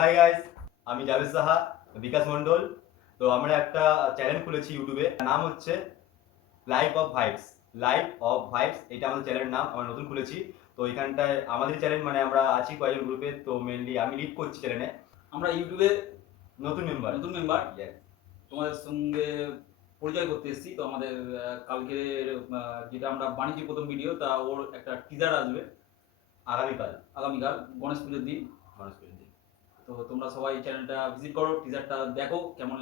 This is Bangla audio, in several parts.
হাই গাইস, আমি জাভেদ সাহা, বিকাশ মন্ডল। তো আমরা একটা চ্যানেল খুলেছি ইউটিউবে, নাম হচ্ছে লাইফ অফ ভাইবস। এটা আমাদের চ্যানেলের নাম, আমরা নতুন খুলেছি। তো এখানটায় আমাদের চ্যানেল মানে আমরা আছি কয়েকজন গ্রুপে, তো মেনলি আমি লিড করছি চ্যানেলে। আমরা ইউটিউবে নতুন মেম্বার। তোমাদের সঙ্গে পরিচয় করতে এসেছি। তো আমাদের কালকে যেটা আমরা বাণিজ্য প্রথম ভিডিও, তা ওর একটা টিজার আসবে আগামীকাল গণেশ পুজোর দিন। তো তোমরা সবাই চ্যানেলটা ভিজিট করো, টিজারটা দেখো, কেমন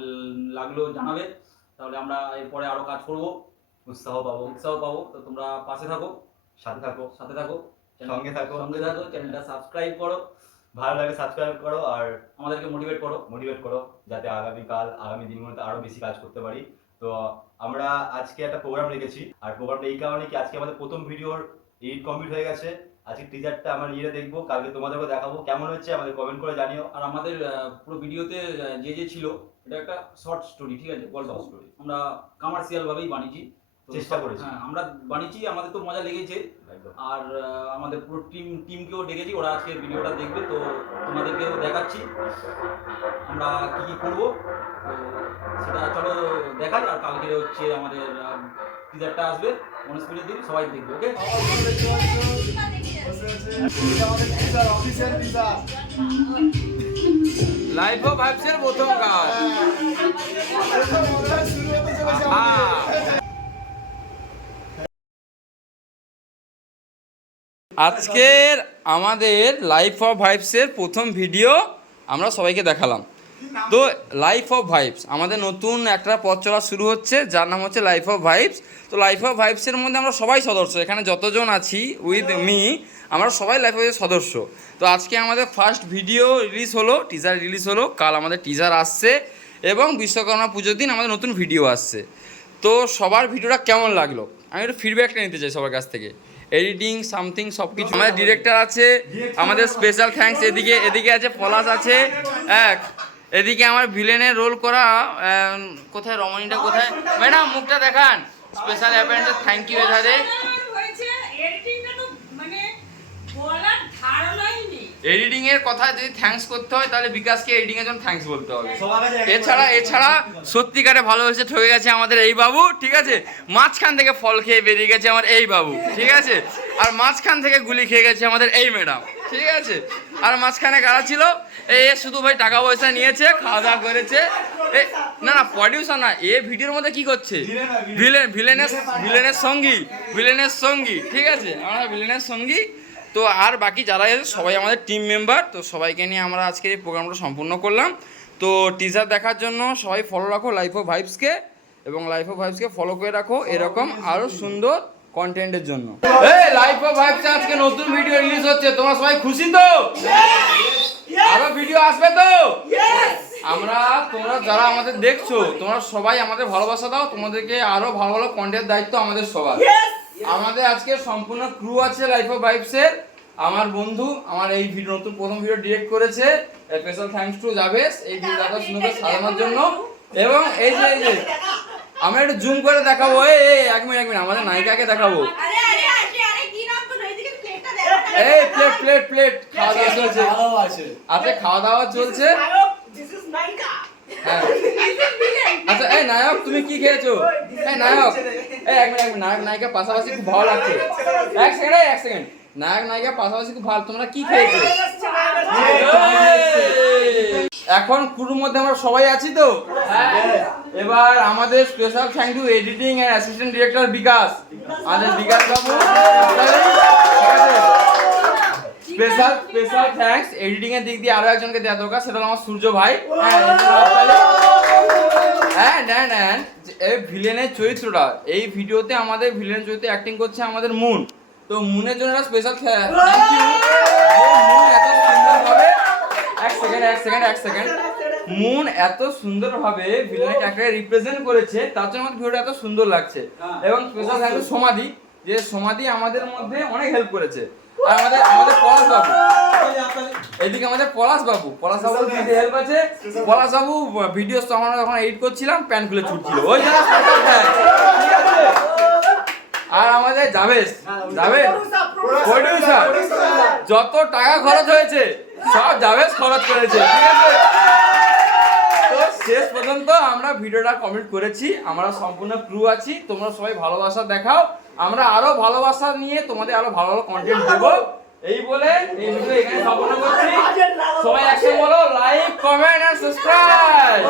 লাগলো জানাবে। তাহলে আমরা এরপরে আরো কাজ করব, উৎসাহ পাবো। তো তোমরা পাশে থাকো, সাথে থাকো, সঙ্গে থাকো, চ্যানেলটা সাবস্ক্রাইব করো, ভালো লাগে সাবস্ক্রাইব করো, আর আমাদেরকে মোটিভেট করো যাতে আগামী দিনগুলোতে আরো বেশি কাজ করতে পারি। তো আমরা আজকে একটা প্রোগ্রাম রেখেছি, আর প্রোগ্রামটা এই কারণে কি আজকে আমাদের প্রথম ভিডিওর এডিট কমপ্লিট হয়ে গেছে। আজকে টিজারটা আমরা নিজেরা দেখবো, কালকে তোমাদেরকে দেখাবো। কেমন হচ্ছে আমাদের কমেন্ট করে জানিও। আর আমাদের পুরো ভিডিওতে যে ছিল এটা একটা শর্ট স্টোরি, ঠিক আছে, গল্প স্টোরি আমরা কমার্শিয়াল ভাবেই বানিয়েছি, চেষ্টা করেছি। হ্যাঁ, আমরা বানিয়েছি, আমাদের তো মজা লেগেছে। আর আমাদের পুরো টিমকেও ডেকেছি, ওরা আজকে ভিডিওটা দেখবে। তো তোমাদেরকেও দেখাচ্ছি আমরা কি করবো। তো সেটা চলো দেখাই। আর কালকে হচ্ছে আমাদের টিজারটা আসবে গণেশ পুজোর দিন, সবাই দেখবে। ওকে, লাইফ অফ ভাইবসের প্রথম কাজ। আজকের আমাদের লাইফ অফ ভাইবসের প্রথম ভিডিও আমরা সবাইকে দেখালাম। তো লাইফ অফ ভাইবস আমাদের নতুন একটা পথ চলা শুরু হচ্ছে, যার নাম হচ্ছে লাইফ অফ ভাইবস। তো লাইফ অফ ভাইবসের মধ্যে আমরা সবাই সদস্য, এখানে যতজন আছি উইথ মি, আমরা সবাই লাইফ অফ সদস্য। তো আজকে আমাদের ফার্স্ট ভিডিও রিলিজ হলো, টিজার রিলিজ হলো, কাল আমাদের টিজার আসছে এবং বিশ্বকর্মা পুজোর দিন আমাদের নতুন ভিডিও আসছে। তো সবার ভিডিওটা কেমন লাগলো আমি একটু ফিডব্যাকটা নিতে চাই সবার কাছ থেকে। এডিটিং সামথিং সব কিছু, আমাদের ডিরেক্টর আছে, আমাদের স্পেশাল থ্যাঙ্কস। এদিকে আছে পলাশ আছে, এদিকে আমার ভিলেনের রোল করা কোথায় রমণীটা কোথায়, ম্যাডাম মুখটা দেখান। স্পেশাল অ্যাপয়েন্টেড থ্যাংক ইউ এধারে। এডিটিং এর কথা যদি থ্যাঙ্কস করতে হয় তাহলে বিকাশকে এডিটিং এর জন্য থ্যাঙ্কস বলতে হবে। এছাড়া সত্যিকারে ভালোবেসে ঠকে গেছে আমাদের এই বাবু, ঠিক আছে। মাঝখান থেকে ফল খেয়ে বেরিয়ে গেছে আমার এই বাবু, ঠিক আছে। আর মাঝখান থেকে গুলি খেয়ে গেছে আমাদের এই ম্যাডাম, ঠিক আছে। আর মাঝখানে কারা ছিল, শুধু ভাই টাকা পয়সা নিয়েছে, খাওয়া দাওয়া করেছে। না প্রডিউসার না, ভিডিওর মধ্যে কি করছে, ভিলেনের সঙ্গী, ঠিক আছে, আমরা ভিলেনের সঙ্গী। তো আর বাকি যারা আছে সবাই আমাদের টিম মেম্বার। তো সবাইকে নিয়ে আমরা আজকে এই প্রোগ্রামটা সম্পূর্ণ করলাম। তো টিজার দেখার জন্য সবাই ফলো রাখো লাইফ অফ ভাইবসকে, এবং লাইফ অফ ভাইবসকে ফলো করে রাখো এরকম আরও সুন্দর কন্টেন্টের জন্য। লাইফ অফ ভাইবস আজকে নতুন ভিডিও রিলিজ হচ্ছে, তোমরা সবাই খুশি তো? আরো ভিডিও আসবে তো? তোমরা যারা আমাদের দেখছো, তোমরা সবাই আমাদের ভালোবাসা দাও, তোমাদেরকে আরো ভালো ভালো কন্টেন্ট দায়িত্ব আমাদের সবার। আমাদের আজকে সম্পূর্ণ ক্রু আছে লাইফ অফ ভাইবসের। আমার বন্ধু আমার এই ভিডিও নতুন প্রথম ভিডিও ডিরেক্ট করেছে, স্পেশাল থ্যাঙ্কস টু জাভেদ এই ভিডিওটা সুন্দর সাজানোর জন্য। এবং এই যে আমরা একটু জুম করে দেখাবো, এক মিনিট আমাদের নায়িকাকে দেখাবো। প্লেট খাওয়া দাওয়া চলছে, আচ্ছা খাওয়া দাওয়া চলছে। আচ্ছা এই নায়ক তুমি কি খেয়েছো? নায়ক এক মিনিট নায়িকা পাশাপাশি খুব ভালো লাগছে। এক সেকেন্ড নায়ক নায়িকা পাশাপাশি খুব ভালো, তোমরা কি খেয়েছো? এখন ক্রুর মধ্যে আমরা সবাই আছি তো। এবার আমাদের special thank you editing and assistant director Bikash, আমাদের বিকাশ বাবু। স্পেশাল থ্যাঙ্কস এডিটিং এর দিক দিয়ে আরো একজনকে দেওয়া দরকার, সেটা হলো আমার সূর্য ভাই। এই ভিলেনের চরিত্রটা, এই ভিডিওতে আমাদের ভিলেনের চরিত্রে অ্যাক্টিং করছে আমাদের মুন। তো মুনের জন্য একটা স্পেশাল থ্যাংক ইউ। মুন এত সুন্দরভাবে এক সেকেন্ড মুন এত সুন্দরভাবে ভিলেনের ক্যারেক্টারকে রিপ্রেজেন্ট করেছে, তার জন্য আমাদের ভিডিওটা এত সুন্দর লাগছে। এবং স্পেশাল থ্যাংক ইউ সমাধি, যে সমাধি আমাদের মধ্যে অনেক হেল্প করেছে। আর আমাদের পলাশ বাবু, এদিকে আমাদের পলাশ বাবু হেল্প আছে। পলাশ বাবু ভিডিও আমরা যখন এডিট করছিলাম প্যান খুলে ছুটছিল, ওই জন্য। আর আমাদের জাভেদ প্রডিউসার, যত টাকা খরচ হয়েছে সব জাভেদ খরচ করেছে, ঠিক আছে। তো শেষ পর্যন্ত আমরা ভিডিওটা কমপ্লিট করেছি, আমরা সম্পূর্ণ ক্রু আছি, তোমরা সবাই ভালোবাসা দেখাও, আমরা আরো ভালোবাসা নিয়ে তোমাদের আরো ভালো ভালো কন্টেন্ট দেবো। এই বলে এই ভিডিও এখানে সম্পূর্ণ করছি। সবাই একসাথে বলো লাইক, কমেন্ট আর সাবস্ক্রাইব।